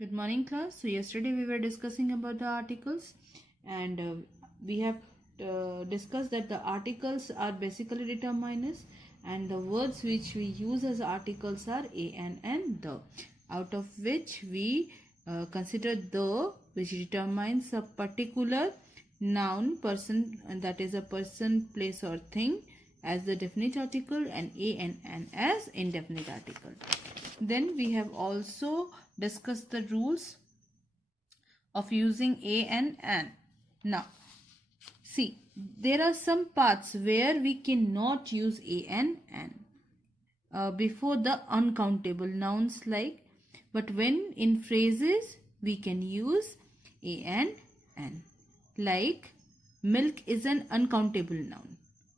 Good morning, class. So yesterday we were discussing about the articles, and we have discussed that the articles are basically determiners, and the words which we use as articles are a and the, out of which we consider the, which determines a particular noun, person, and that is a person, place or thing, as the definite article, and a and an as indefinite article. Then we have also discussed the rules of using a and an. Now, see, there are some parts where we cannot use a and an before the uncountable nouns like, but when in phrases we can use a and an. Like, milk is an uncountable noun.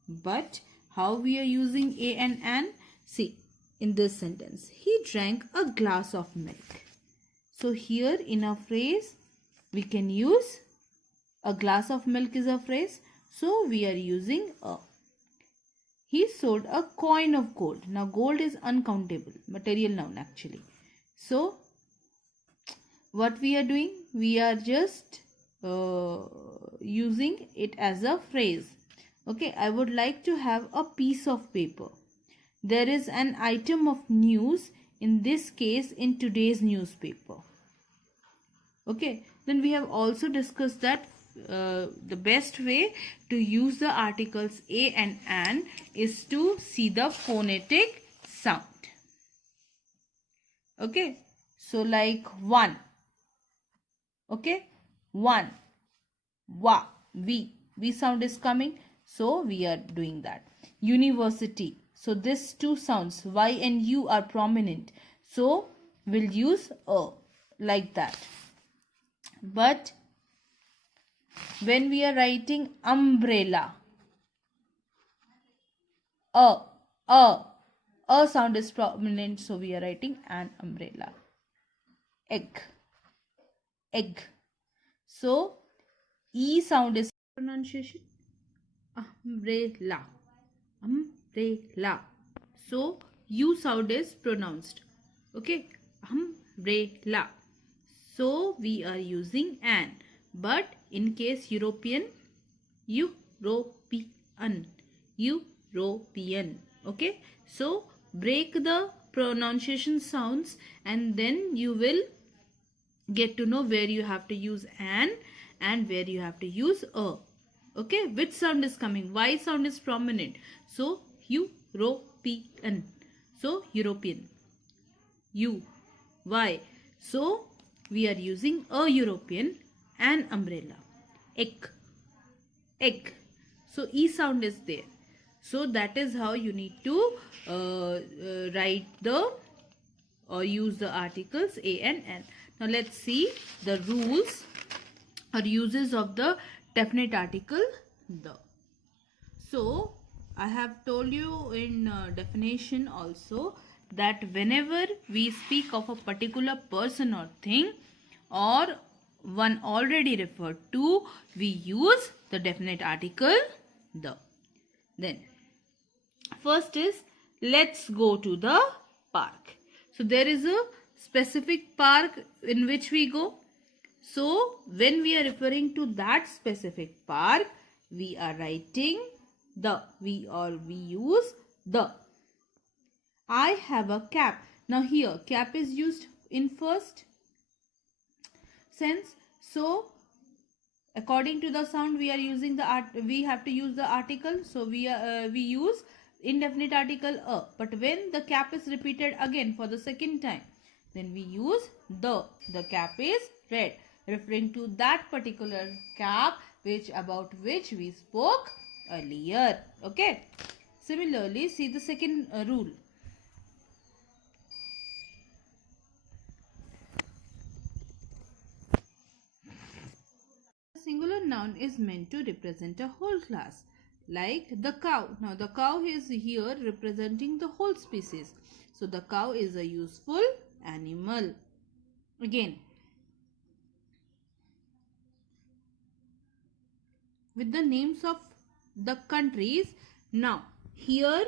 But how we are using a and an? See, in this sentence, he drank a glass of milk. So here in a phrase, we can use a glass of milk is a phrase. So we are using a. He sold a coin of gold. Now gold is uncountable, material noun actually. So what we are doing? We are just using it as a phrase. Okay, I would like to have a piece of paper. There is an item of news, in this case in today's newspaper. Okay, then we have also discussed that the best way to use the articles a and an is to see the phonetic sound. Okay, so like one. Okay, one, wa, v sound is coming, so we are doing that. University, so these two sounds y and u are prominent, so we'll use a like that. But when we are writing umbrella, a sound is prominent, so we are writing an umbrella. Egg, so e sound is pronunciation, umbrella, so u sound is pronounced. Okay, umbrella, so we are using an. But in case European, European. Okay, so break the pronunciation sounds and then you will get to know where you have to use an and where you have to use a. Okay, which sound is coming? Y sound is prominent, so European. So European, U, Y. So we are using a European, an umbrella. Egg. So E sound is there. So that is how you need to write the or use the articles a and an. Now let's see the rules or uses of the definite article the. So I have told you in definition also that whenever we speak of a particular person or thing or one already referred to, we use the definite article the. Then first is, let's go to the park. So there is a specific park in which we go. So when we are referring to that specific park, we are writing the. We use the. I have a cap. Now here cap is used in first sense. So according to the sound we are using we have to use the article. So we use indefinite article a. But when the cap is repeated again for the second time, then we use the. The cap is red, referring to that particular cap about which we spoke earlier. Okay. Similarly, see the second rule. A singular noun is meant to represent a whole class, like the cow. Now the cow is here representing the whole species. So the cow is a useful animal. Again, with the names of the countries. Now here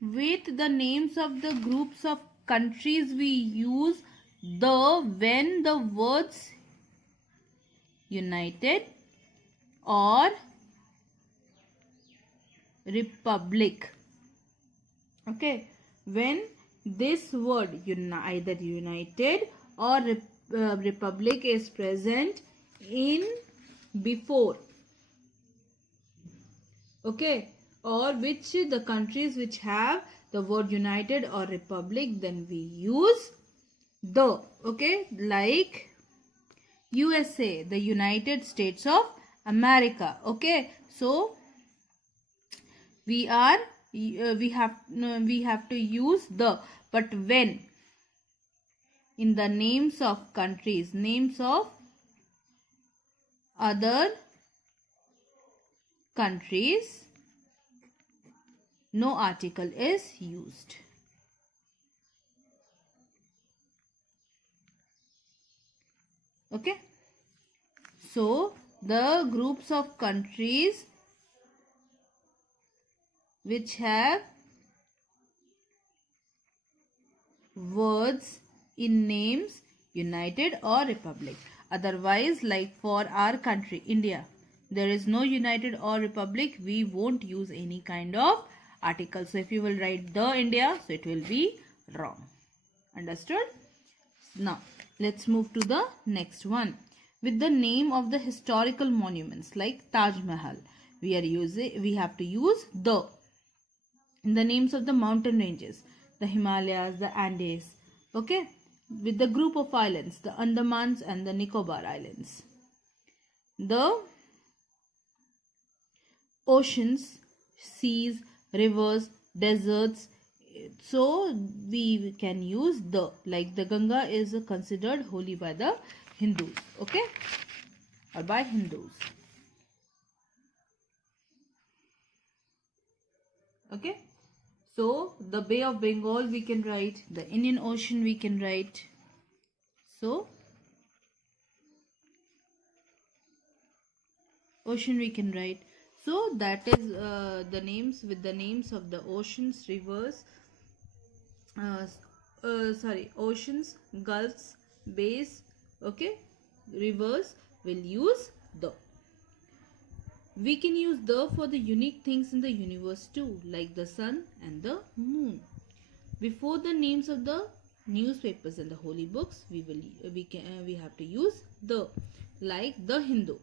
with the names of the groups of countries we use when the words united or republic. Okay, when this word either united or republic is present in before, okay, or which the countries which have the word united or republic, then we use the, okay, like USA, the United States of America. Okay, so we have to use the, but when in the names of countries, names of other countries, no article is used. Okay, so the groups of countries which have words in names united or republic. Otherwise, like for our country India, there is no united or republic, we won't use any kind of article. So if you will write the India, so it will be wrong. Understood? Now let's move to the next one. With the name of the historical monuments like Taj Mahal, we have to use the. In the names of the mountain ranges, the Himalayas, the Andes, okay, with the group of islands, the Andamans and the Nicobar Islands, the oceans, seas, rivers, deserts. So we can use the, like the Ganga is considered holy by the Hindus, okay, or by Hindus. Okay, so the Bay of Bengal we can write, the Indian Ocean we can write. So ocean we can write. So that is the names, with the names of the oceans, rivers, oceans, gulfs, bays, okay, rivers, will use the. We can use the for the unique things in the universe too, like the sun and the moon. Before the names of the newspapers and the holy books, we have to use the, like the Hindu.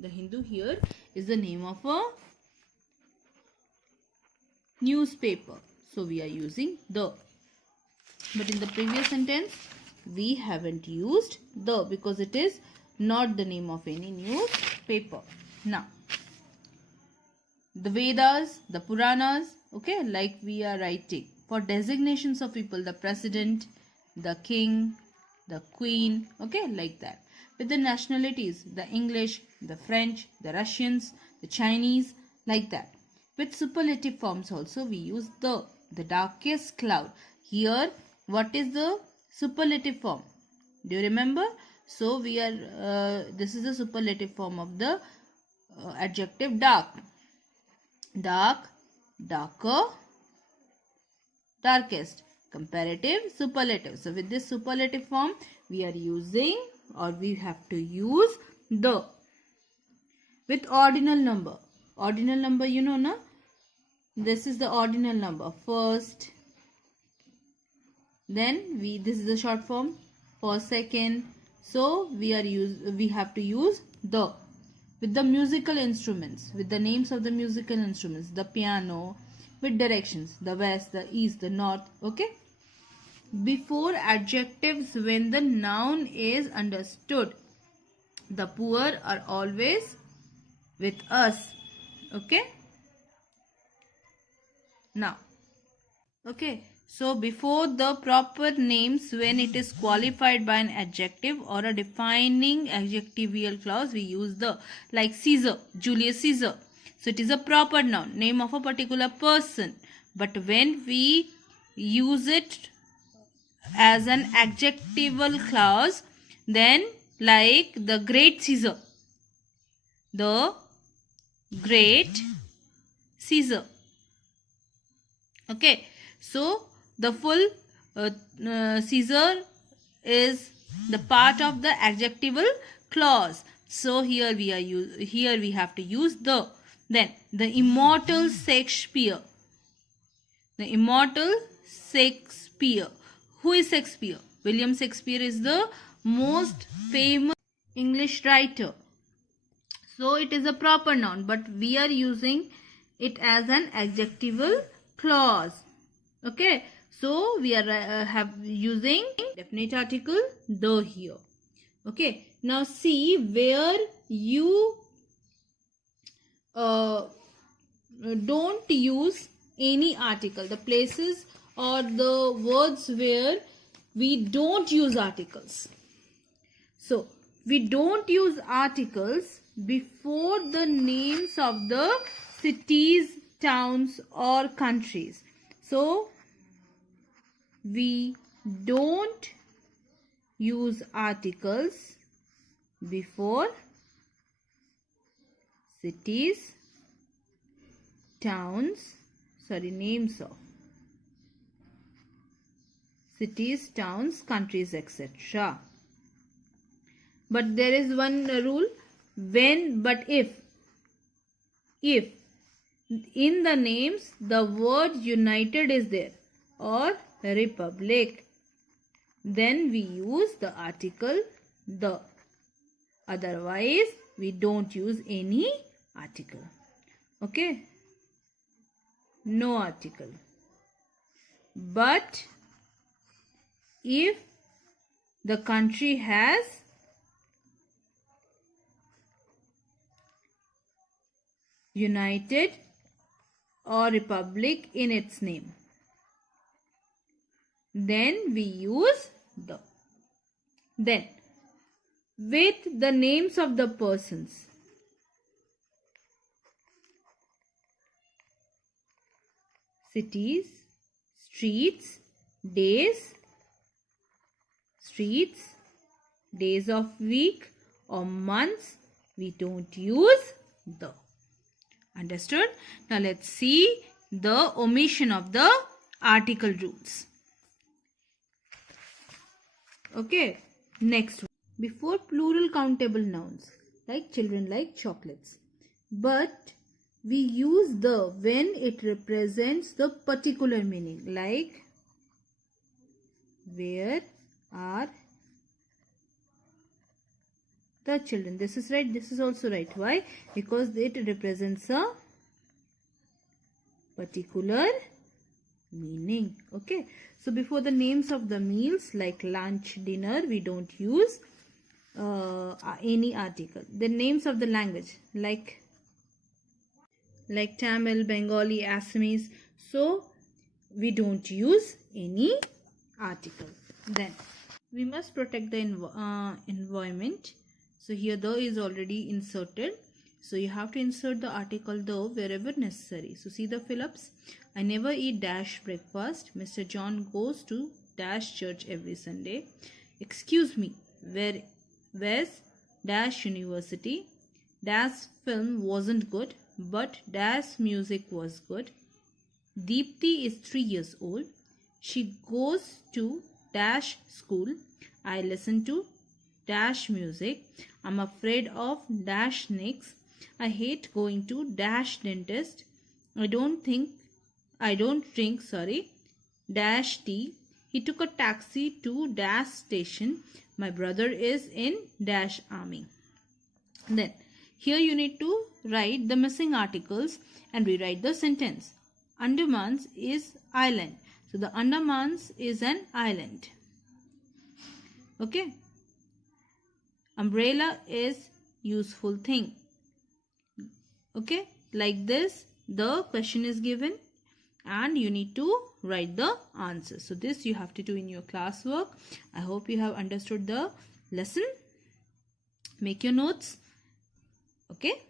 The Hindu here is the name of a newspaper, so we are using the. But in the previous sentence, we haven't used the because it is not the name of any newspaper. Now, the Vedas, the Puranas, okay, like we are writing for designations of people, the president, the king, the queen, okay, like that. With the nationalities, the English, the French, the Russians, the Chinese, like that. With superlative forms also we use the darkest cloud. Here, what is the superlative form? Do you remember? So we are, this is the superlative form of the adjective dark. Dark, darker, darkest. Comparative, superlative. So with this superlative form, we are using, or we have to use the. With ordinal number. Ordinal number, you know, na? This is the ordinal number. First, then this is the short form for second. So we have to use the. With the musical instruments, with the names of the musical instruments, the piano, with directions, the west, the east, the north, okay. Before adjectives, when the noun is understood, the poor are always with us, okay. Now, okay, so before the proper names, when it is qualified by an adjective or a defining adjectival clause, we use the, like Caesar, Julius Caesar. So it is a proper noun, name of a particular person. But when we use it as an adjectival clause, then like the great Caesar, the great Caesar, okay. So the full Caesar is the part of the adjectival clause. So here we have to use the. Then the immortal Shakespeare. The immortal Shakespeare. Who is Shakespeare? William Shakespeare is the most famous English writer. So it is a proper noun, but we are using it as an adjectival clause. Okay. So we are using definite article the here. Okay. Now see where you don't use any article. The places or the words where we don't use articles. So we don't use articles before the names of the cities, towns or countries. So we don't use articles before cities, towns, names of cities, towns, countries, etc. But there is one rule, if in the names the word united is there or republic, then we use the article the. Otherwise we don't use any article. Okay, no article. But if the country has united or republic in its name, then we use the. Then with the names of the persons, cities, streets, days of week or months, we don't use the. Understood? Now let's see the omission of the article rules. Okay, next one. Before plural countable nouns like children, like chocolates, but we use the when it represents the particular meaning, like where are the children. This is right, this is also right. Why? Because it represents a particular meaning. Okay, so before the names of the meals like lunch, dinner, we don't use any article. The names of the language like Tamil, Bengali, Assamese, so we don't use any article. Then we must protect the environment. So here the is already inserted. So you have to insert the article the wherever necessary. So see the fill-ups. I never eat dash breakfast. Mr. John goes to dash church every Sunday. Excuse me, where's dash university? Dash film wasn't good, but dash music was good. Deepthi is 3 years old. She goes to dash school. I listen to dash music. I'm afraid of dash snakes. I hate going to dash dentist. I don't drink dash tea. He took a taxi to dash station. My brother is in dash army. Then here you need to write the missing articles and rewrite the sentence. Andamans is island. So the Andamans is an island. Okay. Umbrella is useful thing. Okay. Like this, the question is given and you need to write the answer. So this you have to do in your classwork. I hope you have understood the lesson. Make your notes. Okay.